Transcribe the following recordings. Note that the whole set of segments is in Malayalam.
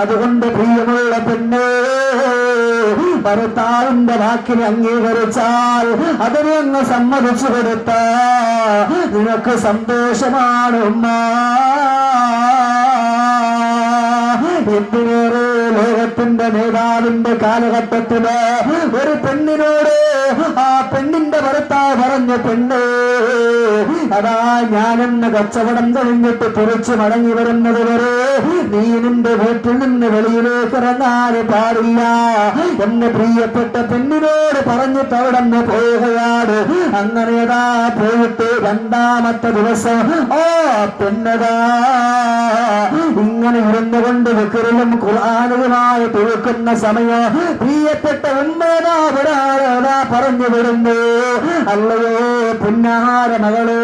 അതുകൊണ്ട് പ്രിയമുള്ള പെണ്ണ് ഭർത്താവിന്റെ വാക്കിനെ അംഗീകരിച്ചാൽ അതിനെ അങ്ങ് സമ്മതിച്ചു കൊടുത്ത. നിനക്ക് സന്തോഷമാണ് ഉമ്മ. എന്തിനേറെ ലോകത്തിന്റെ നേതാവിന്റെ കാലഘട്ടത്തിൽ ഒരു പെണ്ണിനോട് ആ പറഞ്ഞ പെണ്ണ്. അതാ ഞാനെന്ന് കച്ചവടം കഴിഞ്ഞിട്ട് പുറച്ചു മടങ്ങി വരുന്നത് വരെ നീ നിന്റെ വീട്ടിൽ നിന്ന് വെളിയിലേക്ക് ഇറങ്ങാൻ പാടില്ല. എന്ന് പ്രിയപ്പെട്ട പെണ്ണിനോട് പറഞ്ഞിട്ട് അവിടെ നിന്ന് പോവുകയാണ് അങ്ങനെതാ പോയിട്ട് രണ്ടാമത്തെ ദിവസം ഓ പെണ്ണതാ. ഇങ്ങനെ ഇരുന്നു കൊണ്ട് വിക്കറിലും ഖുർആാനുമായി തുറക്കുന്ന സമയം പ്രിയപ്പെട്ട ഉമ്മേതാ പറഞ്ഞു വിടുന്നു അല്ലയോ പുന്നാര മകളെ.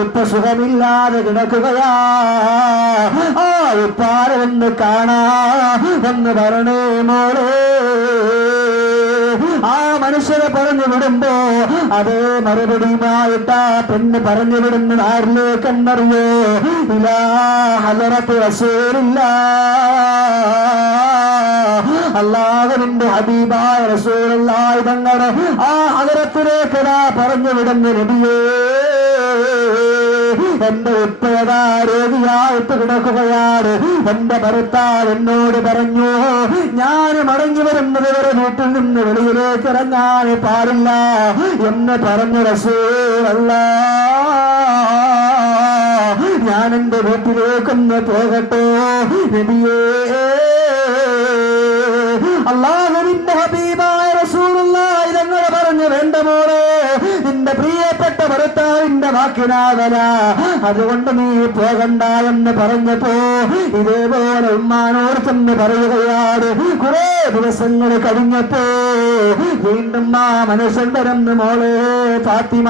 ഉപ്പ സുഖമില്ലാതെ കിടക്കുകയാ. ആ ഉപ്പാരെ ഒന്ന് കാണാ എന്ന് പറഞ്ഞേ മോളെ. ആ മനുഷ്യരെ പറഞ്ഞു വിടുമ്പോ അതേ മറുപടിയുമായിട്ട് ആ പെണ്ണ് പറഞ്ഞു വിടുന്നത് ആരിലേക്കെന്നറിയോ ഇലാ ഹലറത്ത് റസൂലില്ല. അള്ളാഹുവിന്റെ ഹബീബായ റസൂലുള്ളാഹി തങ്ങളെ ആ ഹലറത്തിലേക്ക് പറഞ്ഞു വിടുന്ന നബിയേ എന്റെ ഉപ്പേതാ രോഗിയായിട്ട് കിടക്കുകയാണ്. എന്റെ ഭർത്താവ് എന്നോട് പറഞ്ഞു ഞാൻ മടങ്ങി വരുന്നത് വരെ വീട്ടിൽ നിന്ന് വെളിയിലേക്ക് ഇറങ്ങാൻ പാടില്ല എന്ന് പറഞ്ഞു റസൂലല്ല. ഞാൻ എന്റെ വീട്ടിലേക്കൊന്ന് പോകട്ടോ നബിയേ. അള്ളാഹുവിന്റെ ഹബീബായ റസൂലുള്ളാഹി തങ്ങൾ പറഞ്ഞു വേണ്ട മോളെ നിന്റെ പ്രിയപ്പെട്ട ഭർത്താവിന്റെ വാക്കിനാവല. അതുകൊണ്ട് നീ പോകണ്ട എന്ന് പറഞ്ഞപ്പോ ഇതേപോലെ ഉമ്മാനോട് തന്നെ പറയുകയാണ്. കുറെ ദിവസങ്ങൾ കഴിഞ്ഞപ്പോ വീണ്ടും ആ മനുഷ്യൻ വരുന്നു മോളെ ഫാത്തിമ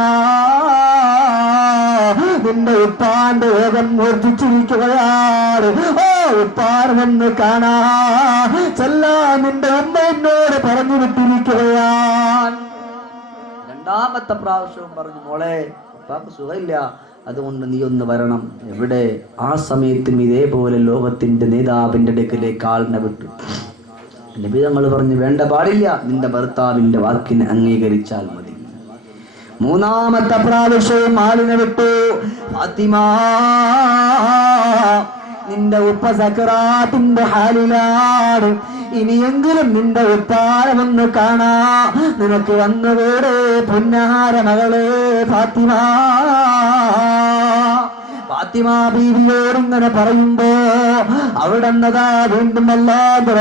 നിന്റെ ഉപ്പാന്റെ യോഗം മൂർജിച്ചിരിക്കുകയാണ് ഓ ഉപ്പാർവെന്ന് കാണാ. ചെല്ലാ നിന്റെ അമ്മ എന്നോട് പറഞ്ഞു വിട്ടിരിക്കുകയാണ്. രണ്ടാമത്തെ പ്രാവശ്യവും പറഞ്ഞു മോളെ ഉപ്പാക്ക് സുഖമില്ല. അതുകൊണ്ട് നീ ഒന്ന് വരണം. എവിടെ? ആ സമയത്തും ഇതേപോലെ ലോകത്തിന്റെ നേതാവിന്റെ അടുക്കിലേക്ക് ആളിനെ വിട്ടു. നബി തങ്ങൾ പറഞ്ഞു വേണ്ട പാടില്ല. നിന്റെ ഭർത്താവിന്റെ വാക്കിനെ അംഗീകരിച്ചാൽ മതി. മൂന്നാമത്തെ പ്രാവശ്യവും ആളിനെ വിട്ടു. ഫാത്തിമ നിന്റെ ഉപ്പ സക്കറാത്തിന്റെ ഹാലിലാണ്. ഇനിയെങ്കിലും നിന്റെ ഉപ്പാരമൊന്ന് കാണാ. നിനക്ക് വന്നു വീട് പുന്നാര മകളെ ഫാത്തിമ. ഫാത്തിമ ബീവിയോട് ഇങ്ങനെ പറയുമ്പോ അവിടെ നിന്നതാ വീണ്ടും അല്ലാതെ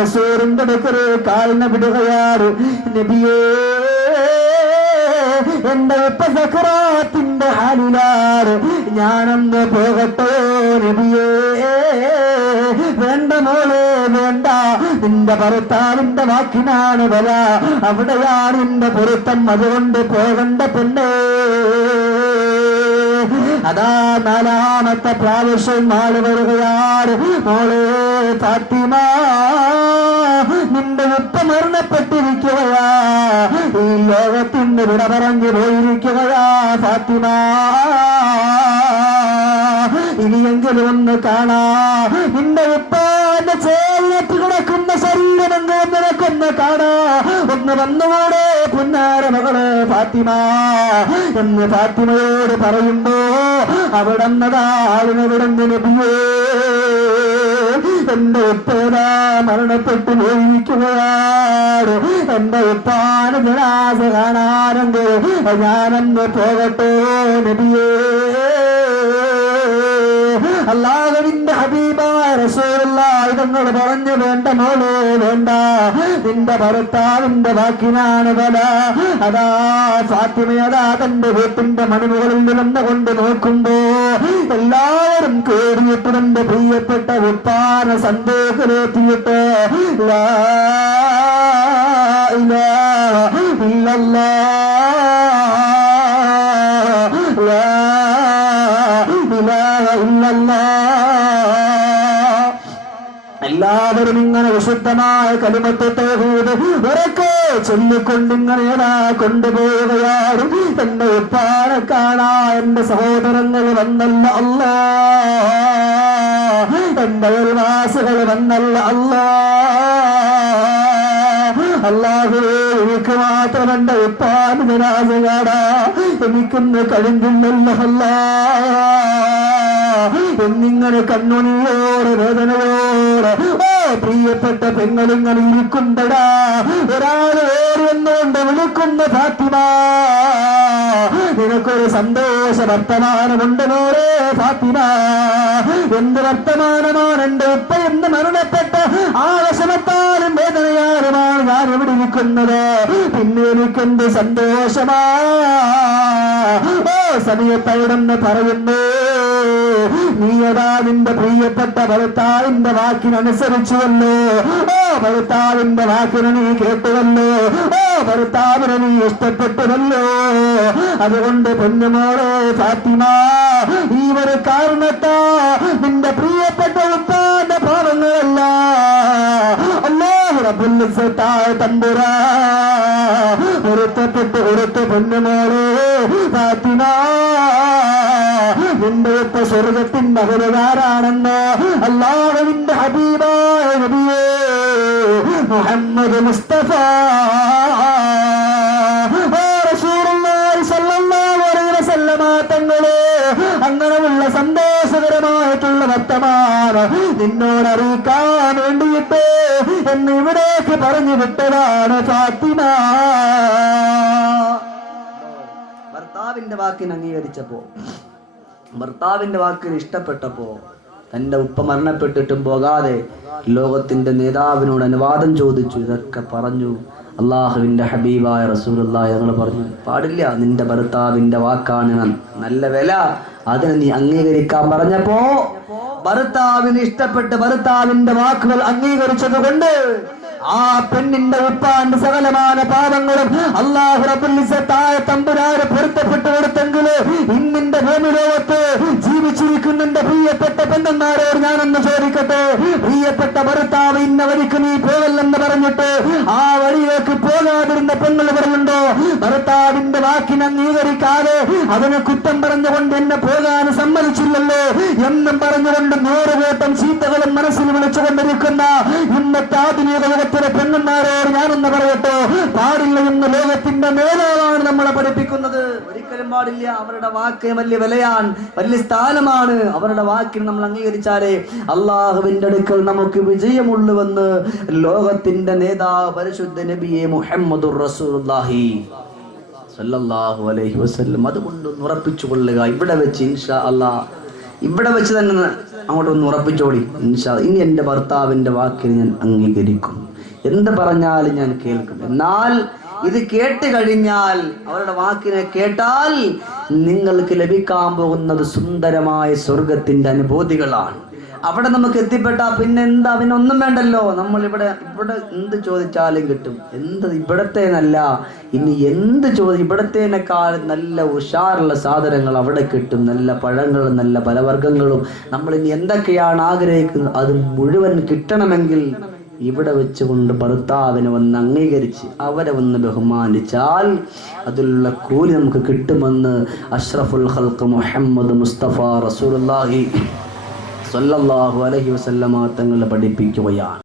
അടുക്കൽ കാലിനെ വിടുകയാറ് നബിയേ എന്റെ ഉപ്പ സഖറാത്തിന്റെ ഹാലിലാണ് ഞാനന്ന് പോകട്ടെ വേണ്ട മോളെ വേണ്ട. നിന്റെ ഭർത്താവിന്റെ വാക്കിനാണ് വല അവിടെയാണ് എന്റെ പൊരുത്തം. അതുകൊണ്ട് പോകണ്ട പെണ്ണേ അതാ നാലാമത്തെ പ്രാവശ്യം നാളെ വരികയാണ്. മോളെ ഫാത്തിമ നിന്റെ മരണപ്പെട്ടിരിക്കുകയാ. ഈ ലോകത്തിന്റെ വിട പറഞ്ഞു പോയിരിക്കുകയാ ഫാത്തിമ. ഇനിയെങ്കിലും ഒന്ന് കാണാ. നിന്റെ ഉപ്പാന്റെ ചേർന്നിട്ട് കിടക്കുന്ന ശരീരമെങ്കിലും നിനക്കൊന്ന് കാണാ. ഒന്ന് വന്നുകൂടെ പുന്നാര മകൾ ഫാത്തിമ. എന്ന് ഫാത്തിമയോട് പറയുമ്പോ അവിടെ നടാളിനെ വിടുന്ന നബിയേ എന്റെ ഉപ്പേതാ മരണപ്പെട്ടു പോയിരിക്കുകയാണ്. എന്റെ ഉപ്പാന് ജനാസ കാണാനെങ്കിൽ ഞാനെന്ന് പോകട്ടെ നബിയേ. അല്ലാതെ ഹബീബായ ഇതങ്ങൾ പറഞ്ഞു വേണ്ട മോളെ വേണ്ട. നിന്റെ ഭർത്താവിന്റെ വാക്കിനാണ് വല അതാ ഫാത്തിമയതാ തന്റെ വീട്ടിന്റെ മണിമുകളിൽ നിലന്നുകൊണ്ട് നോക്കുമ്പോ എല്ലാവരും കേറിയിട്ട് തന്റെ പ്രിയപ്പെട്ട ഉപ്പാന സന്ദേഹത്തിലെത്തിയിട്ട് ലാ ഇലാഹ എല്ലാവരും ഇങ്ങനെ വിശുദ്ധമായ കലിമത്തത്തെ ഉറക്കെ ചൊല്ലിക്കൊണ്ടിങ്ങനെ ഏതാ കൊണ്ടുപോവുകയാണ് എന്റെ ഉപ്പാനെ കാണാ എന്റെ സഹോദരങ്ങൾ വന്നല്ല അല്ലാ. എന്റെ ഉൽവാസികൾ വന്നല്ല അല്ലാ. അള്ളാഹുവേ എനിക്ക് മാത്രം എന്റെ ജനാസ കാണാ എനിക്കൊന്ന് കഴിഞ്ഞില്ലല്ലോ അല്ലാ. എന്നിങ്ങനെ കണ്ണുനിയോട് വേദനയോട്. ഓ പ്രിയപ്പെട്ട പെങ്ങളിങ്ങനെ ഇരിക്കുണ്ടടാ ഒരാൾ വേറെന്നുകൊണ്ട് വിളിക്കുന്ന ഫാത്തിമ. നിനക്കൊരു സന്തോഷ വർത്തമാനമുണ്ട് മോളെ ഫാത്തിമ. എന്ത് വർത്തമാനമാണ് എന്റെ ഉപ്പ എന്ന് മരണപ്പെട്ട ആ വിഷമത്താലും വേദനയാലുമാണ് ഞാൻ ഇവിടെ ഇരിക്കുന്നത്. പിന്നെ എനിക്കെന്ത് സന്തോഷമാ? ഓ സമയത്തവിടെന്ന് പറയുന്നു നീയതാ നിന്റെ പ്രിയപ്പെട്ട ഭർത്താവിന്റെ വാക്കിനനുസരിച്ചുവല്ലോ. ഓ ഭർത്താവിന്റെ വാക്കിനെ നീ കേട്ടുവല്ലോ. ഓ ഭർത്താവിനെ നീ ഇഷ്ടപ്പെട്ടുവല്ലോ. അതുകൊണ്ട് പൊന്നുമോളെ ഫാത്തിമ ഈ ഒരു കാരണത്താ നിന്റെ പ്രിയപ്പെട്ട ഉപ്പാന്റെ ഭാവങ്ങളല്ല തമ്പുരാ. പൊരുത്തപ്പെട്ട് കൊടുത്ത പൊന്നുമോളെ ഫാത്തിമ. ഉപ്പ സ്വർഗത്തിന്റെ അവരതാരാണെന്ന് അള്ളാഹുവിന്റെ ഹബീബായ നബിയേ മുഹമ്മദ് മുസ്തഫ. അങ്ങനെയുള്ള സന്തോഷകരമായിട്ടുള്ള വർത്തമാനം നിന്നോട് അറിയിക്കാൻ വേണ്ടിയിട്ട് എന്ന് ഇവിടേക്ക് പറഞ്ഞു വിട്ടതാണ് ഫാത്തിമ. ഭർത്താവിന്റെ വാക്കിന് അംഗീകരിച്ചപ്പോ ഭർത്താവിന്റെ വാക്കിന് ഇഷ്ടപ്പെട്ടപ്പോ തന്റെ ഉപ്പ മരണപ്പെട്ടിട്ടും പോകാതെ ലോകത്തിന്റെ നേതാവിനോട് അനുവാദം ചോദിച്ചു. ഇതൊക്കെ പറഞ്ഞു. അള്ളാഹുവിന്റെ ഹബീബായ റസൂലുള്ള ഞങ്ങൾ പറഞ്ഞു പാടില്ല നിന്റെ ഭർത്താവിന്റെ വാക്കാണ് നല്ല വില. അതിനെ നീ അംഗീകരിക്കാൻ പറഞ്ഞപ്പോ ഭർത്താവിന് ഇഷ്ടപ്പെട്ട് ഭർത്താവിന്റെ വാക്കുകൾ അംഗീകരിച്ചത് കൊണ്ട് ആ പെണ്ണിന്റെ ഉപ്പാന്റെ സകലമായ പാപങ്ങളും അള്ളാഹു റബുലിസത്തായ പൊരുത്തപ്പെട്ടു കൊടുത്തെങ്കിൽ ഇന്നിന്റെ ഭൂമി ലോകത്ത് ജീവിച്ചിരിക്കുന്ന എന്റെ പ്രിയപ്പെട്ട പെണ്ണന്മാരോട് ഞാനൊന്ന് ചോദിക്കട്ടെ? പ്രിയപ്പെട്ട ഭർത്താവ് ഇന്ന വഴിക്ക് നീ പോകല്ലെന്ന് പറഞ്ഞിട്ട് ആ വഴിയിലേക്ക് പോകാതിരുന്ന പെണ്ണുകൾ പറയുന്നുണ്ടോ ഭർത്താവിന്റെ വാക്കിനെ അംഗീകരിക്കാതെ അതിനെ കുറ്റം പറഞ്ഞുകൊണ്ട് എന്നെ പോകാൻ സമ്മതിച്ചില്ലല്ലോ എന്നും പറഞ്ഞുകൊണ്ട് നൂറുകൂട്ടം ചീത്തകളും മനസ്സിൽ വിളിച്ചുകൊണ്ടിരിക്കുന്ന ഇന്നത്തെ ആധുനിക ലോകത്തിലെ പെണ്ണന്മാരോട് ഞാനൊന്ന് പറയട്ടെ. പാടില്ല എന്ന് ലോകത്തിന്റെ മേലാവാണ് നമ്മളെ പഠിപ്പിക്കുന്നത്. ഒരിക്കലും പാടില്ല. അവരുടെ വാക്ക് വലിയ വിലയാണ് വലിയ സ്ഥാനമാണ്. അവരുടെ വാക്കിന് നമ്മൾ അംഗീകരിച്ചാലേ അള്ളാഹുവിന്റെ അടുക്കൽ നമുക്ക് വിജയമുള്ളുവെന്ന് ലോകത്തിന്റെ നേതാവ് പരിശുദ്ധ നബിയെ മുഹമ്മദുർ റസൂലുള്ളാഹി അലൈഹി വസല്ലം. അതുകൊണ്ട് ഉറപ്പിച്ചു കൊള്ളുക. ഇവിടെ വെച്ച് ഇൻഷാ അല്ലാ ഇവിടെ വെച്ച് തന്നെ അങ്ങോട്ടൊന്ന് ഉറപ്പിച്ചോടി. ഇൻഷാ ഇനി എന്റെ ഭർത്താവിന്റെ വാക്കിന് ഞാൻ അംഗീകരിക്കും. എന്ത് പറഞ്ഞാലും ഞാൻ കേൾക്കും. എന്നാൽ ഇത് കേട്ട് കഴിഞ്ഞാൽ അവരുടെ വാക്കിനെ കേട്ടാൽ നിങ്ങൾക്ക് ലഭിക്കാൻ പോകുന്നത് സുന്ദരമായ സ്വർഗത്തിന്റെ അനുഭൂതികളാണ്. അവിടെ നമുക്ക് എത്തിപ്പെട്ടാ പിന്നെ എന്താ പിന്നെ ഒന്നും വേണ്ടല്ലോ. നമ്മൾ ഇവിടെ ഇവിടെ എന്ത് ചോദിച്ചാലും കിട്ടും. എന്ത് ഇവിടത്തേനല്ല ഇനി എന്ത് ചോദി ഇവിടത്തേനേക്കാൾ നല്ല ഉഷാറുള്ള സാധനങ്ങൾ അവിടെ കിട്ടും. നല്ല പഴങ്ങളും നല്ല പലവർഗങ്ങളും. നമ്മൾ ഇനി എന്തൊക്കെയാണ് ആഗ്രഹിക്കുന്നത്? അത് മുഴുവൻ കിട്ടണമെങ്കിൽ ഇവിടെ വെച്ചുകൊണ്ട് ഭർത്താവിനെ വന്ന് അംഗീകരിച്ച് അവരെ ഒന്ന് ബഹുമാനിച്ചാൽ അതിലുള്ള കൂലി നമുക്ക് കിട്ടുമെന്ന് അഷ്റഫുൽ ഹൽക്ക് മുഹമ്മദ് മുസ്തഫ റസൂലുള്ളാഹി സ്വല്ലല്ലാഹു അലൈഹി വസല്ലമ തങ്ങൾ പഠിപ്പിക്കുകയാണ്.